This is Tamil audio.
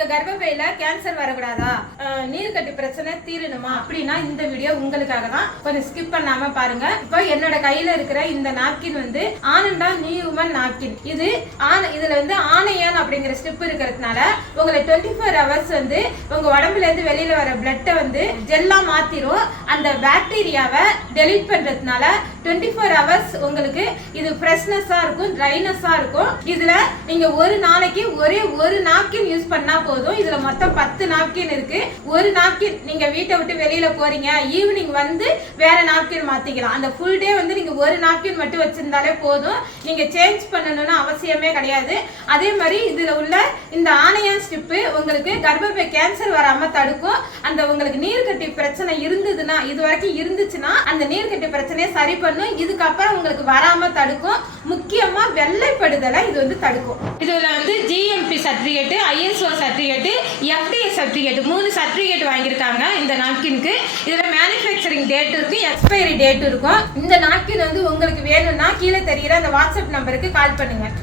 உங்க கர்ப்பப்பையில கேன்சர் வரக்கூடாதா, நீர்க்கட்டி பிரச்சனை தீரணுமா அப்படின்னா இந்த வீடியோ உங்களுக்காக தான். கொஞ்சம் ஸ்கிப் பண்ணாம பாருங்க. இப்போ என்னோட கையில இருக்கிற இந்த நாப்கின் வந்து ஆனண்டா நியூமன் நாப்கின். இதுல வந்து ஆனையான் அப்படிங்கிற ஸ்டெப் இருக்கிறதுனால உங்களை 24 ஹவர்ஸ் வந்து உங்க உடம்புல இருந்து வெளியில வர பிளட்டை வந்து ஜெல்லா மாத்திரும். அந்த பாக்டீரியாவை டெலீட் பண்றதுனால 24 ஹவர்ஸ் உங்களுக்கு இது ஃப்ரெஷ்னஸா இருக்கும், ட்ரைனஸா இருக்கும். இதுல நீங்க ஒரு நாளைக்கு ஒரே ஒரு நாப்கின் யூஸ் பண்ணா போதும். இதுல மொத்தம் 10 நாப்கின் இருக்கு. ஒரு நாப்கின் நீங்க வீட்டை விட்டு வெளியில போறீங்க, ஈவினிங் வந்து வேற நாப்கின் மாத்திக்கலாம். அந்த ஃபுல் டே வந்து நீங்க ஒரு நாப்கின் மட்டும் வச்சிருந்தாலே போதும். நீங்க சேஞ்ச் பண்ணணும்னு அவசியமே கிடையாது. அதே மாதிரி இதுல உள்ள இந்த ஆனையான் ஸ்டிப் உங்களுக்கு கர்ப்பப்பை கேன்சர் வராம தடுக்கும். அந்த உங்களுக்கு நீர்க்கட்டி பிரச்சனை இருந்ததுன்னா, இது வரைக்கும் இருந்துச்சுன்னா அந்த நீர்க்கட்டி பிரச்சனையை சரி பண்ணும். இதுக்கப்புறம் உங்களுக்கு வராம தடுக்கும். முக்கியமா வெள்ளைப்படுதலை இது வந்து தடுக்கும். இதுல வந்து GMP certificate, ISO certificate, FDA certificate 3 certificate வாங்கியிருக்காங்க இந்த நாப்கினுக்கு. இதுல மேனுஃபேக்சரிங் டேட் இருக்கு, எக்ஸ்பைரி டேட் இருக்கும். இந்த நாப்கின் வந்து உங்களுக்கு வேணும்னா கீழே தெரிகிற அந்த வாட்ஸ்அப் நம்பருக்கு கால் பண்ணுங்க.